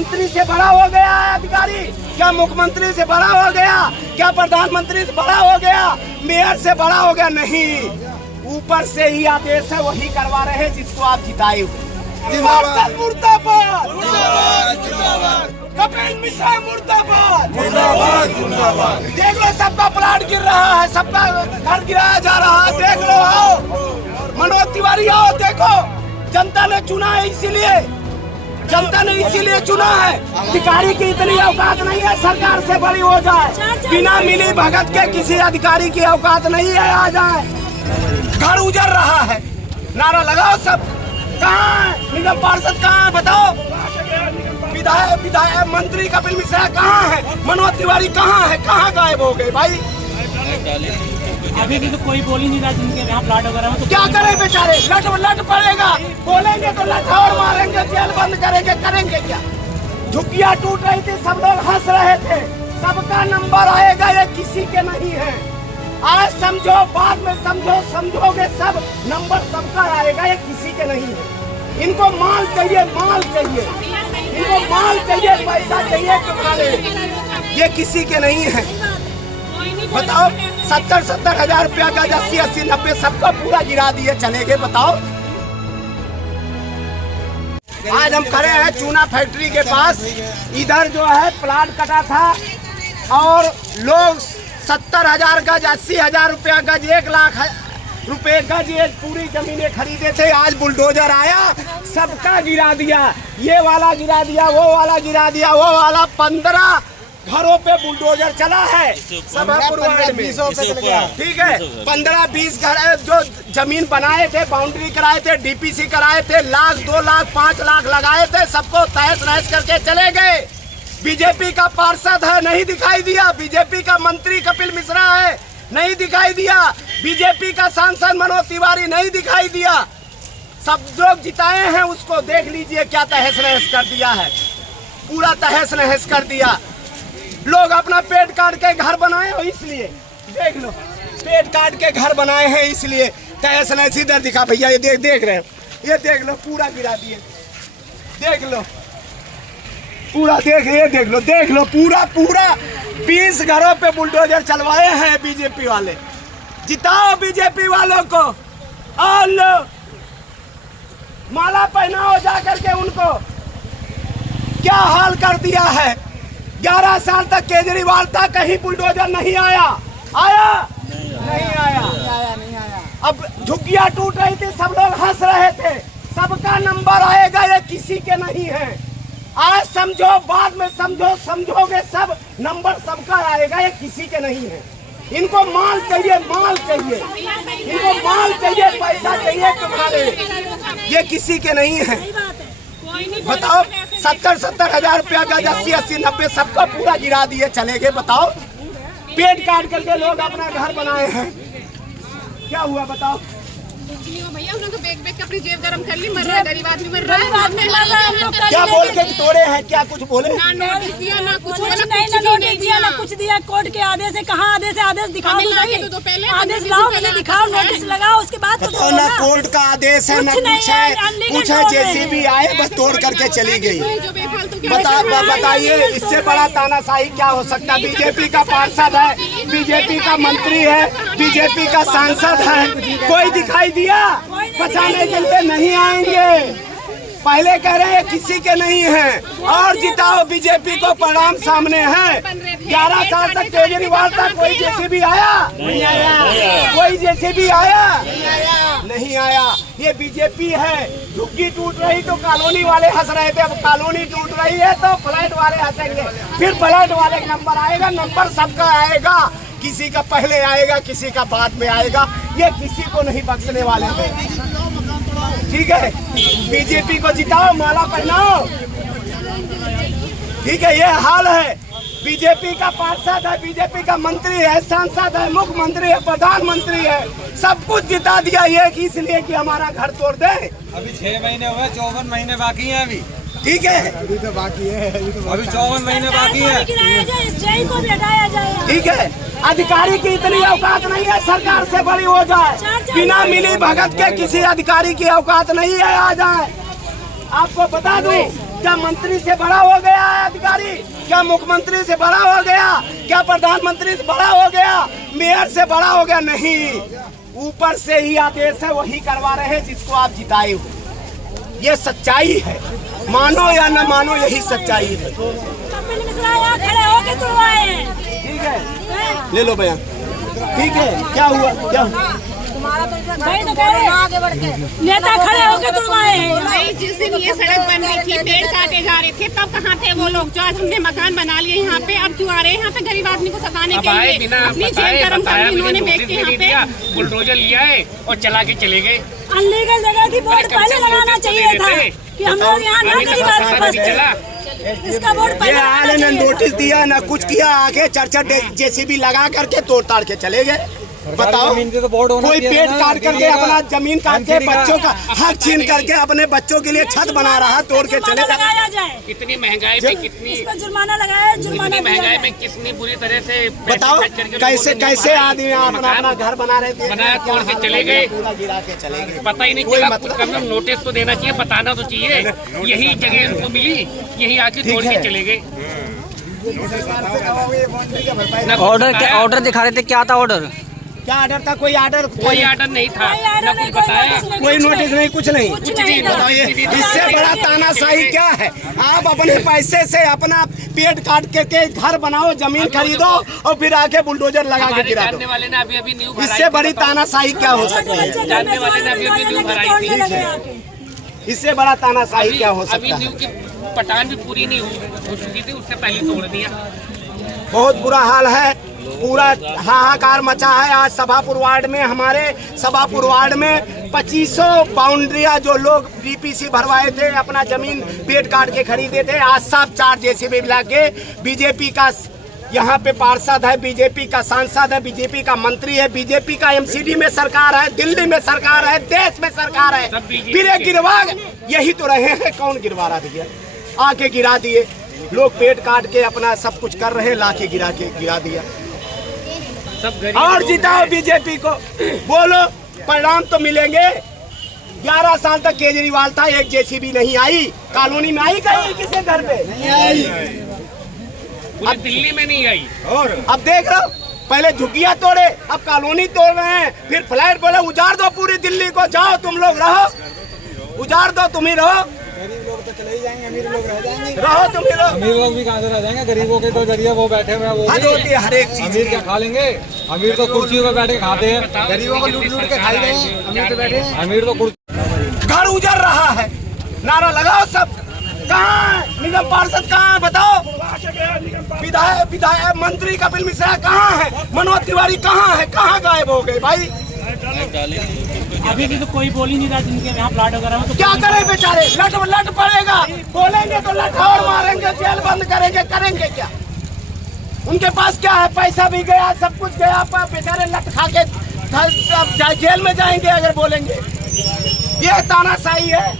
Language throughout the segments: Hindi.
मंत्री से बड़ा हो गया है अधिकारी? क्या मुख्यमंत्री से बड़ा हो गया? क्या प्रधानमंत्री से बड़ा हो गया? मेयर से बड़ा हो गया? नहीं, ऊपर से ही आदेश है, वही करवा रहे हैं जिसको आप जिताए हुए। मुर्दाबाद, कपिल मिश्रा मुर्दाबाद, मुर्दाबाद। देख लो सबका प्लाट गिर रहा है, सबका घर गिराया जा रहा है। देख लो, आओ मनोज तिवारी, आओ देखो। जनता ने चुना है, इसीलिए जनता ने इसीलिए चुना है। अधिकारी की इतनी औकात नहीं है सरकार से बड़ी हो जाए। बिना मिली भगत के किसी अधिकारी की औकात नहीं है आ जाए। घर उजड़ रहा है, नारा लगाओ सब। कहाँ है निगम पार्षद? कहाँ है बताओ? विधायक मंत्री कपिल मिश्रा कहाँ है? मनोज तिवारी कहाँ है? कहाँ गायब हो गए भाई? अभी भी तो कोई बोल ही नहीं रहा जिनके यहाँ प्लाट वगैरह तो क्या करें बेचारे? लट पड़ेगा, बोलेंगे तो लट और मारेंगे, जेल बंद करेंगे, करेंगे क्या? झुग्गियाँ टूट रही थी, सब लोग हंस रहे थे। सबका नंबर आएगा, ये किसी के नहीं है। आज समझो, बाद में समझो, समझोगे सब, नंबर सबका आएगा, ये किसी के नहीं है। इनको माल चाहिए, माल चाहिए, इनको माल चाहिए, पैसा चाहिए तुम्हारे, ये किसी के नहीं है। बताओ, 70-70 हजार रुपया का 80-80 90 सबका पूरा गिरा दिए, चले गए। बताओ, आज हम खड़े हैं चूना फैक्ट्री के पास। इधर जो है प्लाट कटा था और लोग 70 हजार गज, 80 हजार रुपया गज, 1 लाख रुपए गज ये पूरी जमीनें खरीदे थे। आज बुलडोजर आया, सबका गिरा दिया। ये वाला गिरा दिया, वो वाला गिरा दिया, वो वाला 15 घरों पे बुलडोजर चला है सभापुर वार्ड में। ठीक है, 15-20 घर जो जमीन बनाए थे, बाउंड्री कराए थे, डीपीसी कराए थे, 1 लाख 2 लाख 5 लाख लगाए थे, सबको तहस नहस करके चले गए। बीजेपी का पार्षद है, नहीं दिखाई दिया। बीजेपी का मंत्री कपिल मिश्रा है, नहीं दिखाई दिया। बीजेपी का सांसद मनोज तिवारी, नहीं दिखाई दिया। सब लोग जिताए हैं उसको देख लीजिए क्या तहस नहस कर दिया है, पूरा तहस नहस कर दिया। लोग अपना पेट काट के घर बनाए हो, इसलिए देख लो, पेट काट के घर बनाए हैं इसलिए तहस नहस। इधर दिखा भैया, ये देख रहे हो, ये देख लो, पूरा गिरा दिए। देख लो पूरा, देख लो पूरा 20 घरों पे बुलडोजर चलवाए हैं बीजेपी वाले। जिताओ बीजेपी वालों को और लो माला पहनाओ जाकर के उनको। क्या हाल कर दिया है? 11 साल तक केजरीवाल था, कहीं बुलडोजर नहीं आया। आया? नहीं आया। अब झुग्गियाँ टूट रही थी, सब लोग हंस रहे थे। सबका नंबर आएगा, ये किसी के नहीं है। आज समझो, बाद में समझो, समझोगे सब, नंबर सबका आएगा, ये किसी के नहीं है। इनको माल चाहिए, माल चाहिए, इनको माल चाहिए, पैसा चाहिए तुम्हारे, ये किसी के नहीं है। बताओ, 70-70 हजार रुपया का 80-80 90 सबका पूरा गिरा दिए, चले गए। बताओ, पेट काट करके लोग अपना घर बनाए हैं। क्या हुआ बताओ? भैया उन्होंने तो बेच अपनी जेब गरम कर ली, मर रहा है गरीब आदमी, मर रहा है। क्या बोल के तोड़े हैं? क्या कुछ बोले? ना नोटिस दिया, ना कुछ नोटिस दिया, ना कुछ दिया। कोर्ट के आदेश है, कहाँ आदेश है? आदेश दिखाओ तो पहले आदेश लाओ, पहले दिखाओ, नोटिस लगाओ, उसके बाद तो ना कोर्ट का आदेश है, ना कुछ है। जेसीबी आए, बस तोड़ करके चली गई। बताइए, इससे बड़ा तानाशाही क्या हो सकता? बीजेपी का पार्षद है, बीजेपी का मंत्री है, बीजेपी का सांसद है, कोई दिखाई दिया? बचाने के लिए नहीं आएंगे। पहले कह रहे हैं किसी के नहीं है, और जिताओ बीजेपी को, परिणाम सामने है। 11 साल तक केजरीवाल था, कोई जेसीबी आया? नहीं आया। कोई जेसीबी आया? नहीं आया। ये बीजेपी है। झुग्गी टूट रही तो कॉलोनी वाले हंस रहे थे, अब कॉलोनी टूट रही है तो फ्लैट वाले हंसेंगे। फिर फ्लैट वाले नंबर आएगा, नंबर सबका आएगा, किसी का पहले आएगा, किसी का बाद में आएगा, ये किसी को नहीं बख्शने वाले हैं। ठीक है, बीजेपी को जिताओ, माला पहनाओ। ठीक है, ये हाल है। बीजेपी का पार्षद है, बीजेपी का मंत्री है, सांसद है, मुख्यमंत्री है, प्रधानमंत्री है, सब कुछ जिता दिया ये कि इसलिए कि हमारा घर तोड़ दे। अभी 6 महीने हुए, 54 महीने बाकी हैं अभी। ठीक है, अभी तो बाकी है, अभी 54 महीने बाकी है। ठीक है, अधिकारी की इतनी औकात नहीं है सरकार से बड़ी हो जाए। बिना मिली भगत के किसी अधिकारी की औकात नहीं है आ जाए। आपको बता दूं, क्या मंत्री से बड़ा हो गया है अधिकारी? क्या मुख्यमंत्री से बड़ा हो गया? क्या प्रधानमंत्री से बड़ा हो गया? मेयर से बड़ा हो गया? नहीं, ऊपर से ही आदेश है, वही करवा रहे हैं जिसको आप जिताए हो। ये सच्चाई है, मानो या न मानो, यही सच्चाई है। कपिल मिश्रा यहाँ खड़े होके तुड़वाए हैं। ठीक है, ले लो बयान। ठीक है, क्या हुआ? क्या हुआ? भाई तो कह रहे हैं आगे बढ़ के नेता खड़े होके तुड़वाए हैं। भाई जिस दिन ये सड़क बन रही थी, पेड़ काटे जा रहे थे, तब कहाँ थे वो लोग? जो आज हमने मकान बना लिए यहाँ पे, अब क्यों आ रहे हैं यहाँ पे गरीब आदमी को सताने के लिए? अपनी जेब गरम कर ली इन्होंने बैठ के यहाँ पे। बुलडोजर लिया है और चला के चले गए। अनलीगल जगह थी, बोर्ड पहले लगाना चाहिए था कि हम लोग यहाँ ना गरीब आदमी बसते। इसका बोर्ड पहले आने ने नोटिस दिया, ना कुछ किया, आके चर्चा जेसीबी लगा करके तोड़ ताड़ के चले गए। बताओ, कोई पेड़ काट करके अपना जमीन काट के बच्चों का हक छीन करके अपने बच्चों के लिए छत बना रहा, तोड़ के चले लगाया जाए। कितनी महंगाई में, कितनी जुर्माना लगाया, जुर्माना महंगाई में कितनी बुरी तरह से बताओ, कैसे कैसे आदमी अपना अपना घर बना रहे थे, बनाया, तोड़ के चले गए, गिरा के चले गए। पता ही नहीं चला। कुछ कम से कम नोटिस तो देना चाहिए, बताना तो चाहिए। यही जगह उनको मिली, यही आके तोड़ के चले गए। ऑर्डर दिखा रहे थे, क्या था ऑर्डर? क्या ऑर्डर था? कोई ऑर्डर नहीं था, ना कुछ बताया, कोई नोटिस नहीं, कुछ नहीं। बताइए, इससे बड़ा तानाशाही क्या है? आप अपने पैसे से अपना पेड़ काट के घर बनाओ, जमीन खरीदो और फिर आके बुलडोजर लगा के गिरा दो। वाले ने अभी न्यू इससे बड़ी तानाशाही क्या हो सकती है? जानने वाले ने अभी न्यू भराई थी। इससे बड़ा तानाशाही क्या हो सकता अभी न्यू की पटान भी पूरी नहीं हो चुकी थी, उससे पहले तोड़ दिया। बहुत बुरा हाल है, पूरा हाहाकार मचा है। आज सभापुर वार्ड में, हमारे सभापुर वार्ड में 2500 बाउंड्रियां जो लोग डीपीसी भरवाए थे, अपना जमीन पेड़ काट के खरीदे थे, आज सब 4 जेसीबी मिला के बीजेपी का यहाँ पे पार्षद है, बीजेपी का सांसद है, बीजेपी का मंत्री है, बीजेपी का एमसीडी में सरकार है, दिल्ली में सरकार है, देश में सरकार है, फिर एक गिरवा यही तो रहे हैं। कौन गिरवा रहा दिया? आके गिरा दिए लोग, पेड़ काट के अपना सब कुछ कर रहे हैं, लाके गिरा दिया। और जिताओ बीजेपी को, बोलो परिणाम तो मिलेंगे। 11 साल तक केजरीवाल था, एक जेसीबी नहीं आई, कॉलोनी में आई कहीं किसी घर पे नहीं आई, अब दिल्ली में नहीं आई। और अब देख रहे हो, पहले झुग्गियां तोड़े, अब कॉलोनी तोड़ रहे हैं, फिर फ्लैट बोले उजाड़ दो पूरी दिल्ली को, जाओ तुम लोग रहो, उजाड़ दो, तुम ही रहो। गरीब लोग तो चले ही जाएंगे, अमीर लोग रह जाएंगे। रहो तुम ही रहो। अमीर लोग भी कहाँ से रह जाएंगे? गरीबों के तो जरिए वो बैठे हुए हैं, वो हद होती है हर एक चीज। अमीर क्या खा लेंगे? अमीर तो कुर्सियों पे बैठ के खाते हैं, गरीबों को लूट लूट के खाई रहे हैं। अमीर तो बैठे हैं, अमीर तो घर उजड़ रहा है, नारा लगाओ सब। कहाँ निगम पार्षद कहाँ है बताओ? विधायक मंत्री कपिल मिश्रा कहाँ है? मनोज तिवारी कहाँ है? कहाँ गायब हो गए भाई? अभी भी तो कोई बोल ही नहीं रहा जिनके यहाँ प्लाट वगैरह हो। तो क्या करें बेचारे? लट पड़ेगा, बोलेंगे तो लठौर मारेंगे, जेल बंद करेंगे क्या? उनके पास क्या है? पैसा भी गया, सब कुछ गया, बेचारे लट खा के जेल में जाएंगे अगर बोलेंगे। ये तानाशाही है,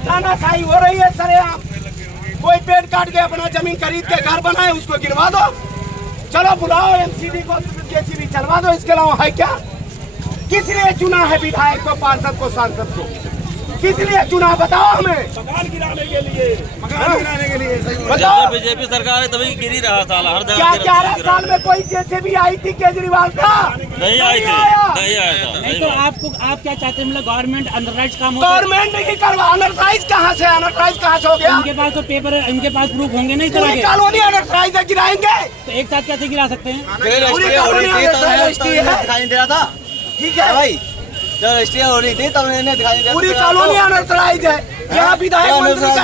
तानाशाही हो रही है सरेआम। कोई पेड़ काट के अपना जमीन खरीद के घर बनाए, उसको गिरवा दो। चलो बुलाओ एमसीडी को, जेसीबी चलवा दो। इसके अलावा है क्या? किस लिए चुना है विधायक को, पार्षद को, सांसद को? किस लिए चुना बताओ हमें? मकान गिराने के लिए, बताओ। बीजेपी सरकार है तभी गिर ही रहा था हर जगह। क्या 11 साल में कोई जेसीबी आई थी केजरीवाल का? नहीं आई थी, नहीं आया था। नहीं तो आप क्या चाहते हैं? मतलब गवर्नमेंट अनराइज काम हो, गवर्नमेंट नहीं करवा, अनराइज कहाँ से? अनराइज कहाँ से हो गया? उनके पास तो पेपर, उनके पास प्रूफ होंगे नहीं तरह के, कॉलोनी अनराइज है, गिराएंगे तो एक साथ कैसे गिरा सकते हैं? पूरी कॉलोनी अनराइज है। दिखाई दे रहा था। ठीक है भाई, जब रजिस्ट्री हो रही थी तब मैंने दिखाई दिया, पूरी कॉलोनी अनराइज है। यहाँ विधायक मंत्री का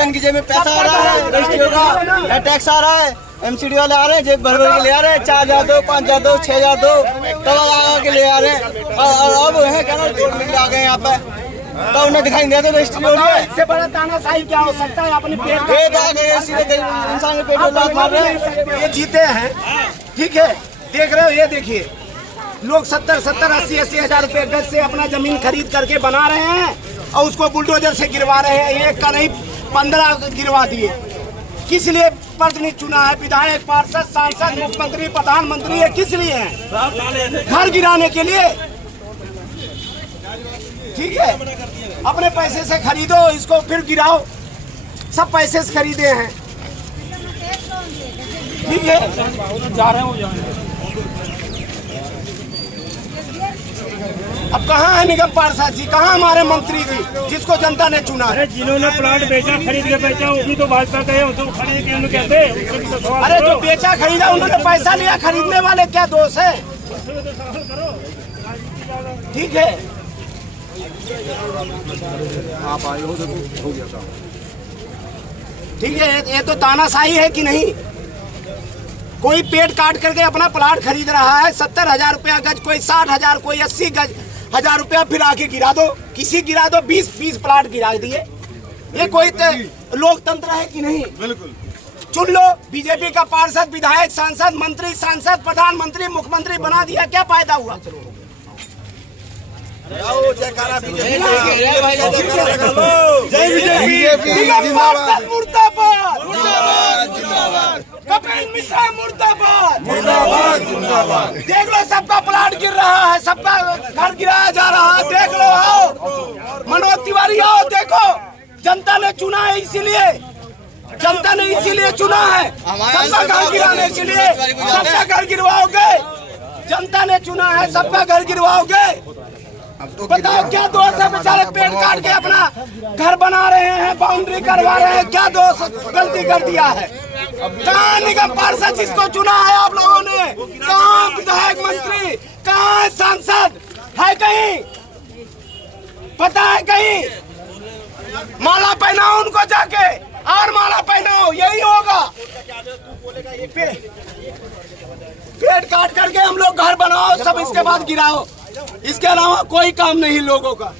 इनकी जेब में पैसा आ रहा है, रजिस्ट्रियों का टैक्स आ रहा है, एमसीडी वाले आ रहे हैं, जेब भर के ले आ रहे हैं, 4,000 दो, 5,000 दो, 6,000 दो, तब आके ले आ रहे हैं। और अब है क्या ना, आ गए यहाँ पे, तो उन्हें दिखाई नहीं देते रजिस्ट्री हो रही है। इससे बड़ा तानाशाही क्या हो सकता है? अपने पेट इंसान के पेट में लात मार रहे हैं। ये जीते हैं, ठीक है, देख रहे हो? ये देखिए, लोग 70-70, 80-80 हजार रुपए गज से अपना जमीन खरीद करके बना रहे हैं और उसको बुलडोजर से गिरवा रहे हैं। एक का नहीं 15 गिरवा दिए। किस लिए प्रतिनिधि चुना है? विधायक, पार्षद, सांसद, मुख्यमंत्री, प्रधानमंत्री, ये किस लिए है? घर गिराने के लिए। ठीक है, अपने पैसे से खरीदो इसको, फिर गिराओ। सब पैसे से खरीदे हैं, ठीक है। जा रहे हो अब कहाँ है निगम पार्षद जी, कहाँ हमारे मंत्री जी जिसको जनता ने चुना? अरे जिन्होंने प्लाट बेचा, खरीद के बेचा, वो भी तो भाजपा के हैं, तो खरीद के उन्हें कहते हैं। अरे जो बेचा खरीदा उन्होंने पैसा लिया, खरीदने वाले क्या दोष है? ठीक है, आप आए हो गया, ठीक है। ये तो तानाशाही है कि नहीं? कोई पेट काट करके अपना प्लाट खरीद रहा है 70,000 रुपया गज, कोई 60,000, कोई 80,000 रुपया, फिर आके गिरा दो, किसी गिरा दो, 20 प्लाट गिरा दिए। ये कोई लोकतंत्र है कि नहीं? बिल्कुल। चुन लो बीजेपी का पार्षद, विधायक, सांसद, मंत्री, सांसद, प्रधानमंत्री, मुख्यमंत्री बना दिया, क्या फायदा हुआ? कपिल मिश्रा मुर्दाबाद, मुर्दाबाद। देख लो सबका प्लाट गिर रहा है, सबका घर गिराया जा रहा है, देख लो। आओ मनोज तिवारी, आओ देखो, जनता ने चुना है, इसीलिए जनता ने इसीलिए चुना है, सबका घर गिराने के लिए। सबका घर गिरवाओगे, जनता ने चुना है, सबका घर गिरवाओगे। बताओ क्या दोष है? बेचारे पेट काट के अपना घर बना रहे हैं, बाउंड्री करवा रहे हैं, क्या दोष गलती कर दिया है? कहाँ निगम पार्षद जिसको चुना है आप लोगों ने? कहाँ विधायक, मंत्री, कहाँ सांसद है? कहीं पता है? कहीं माला पहनाओ उनको, जाके और माला पहनाओ, यही होगा। पेट काट करके हम लोग घर बनाओ, सब इसके बाद गिराओ, इसके अलावा कोई काम नहीं लोगों का।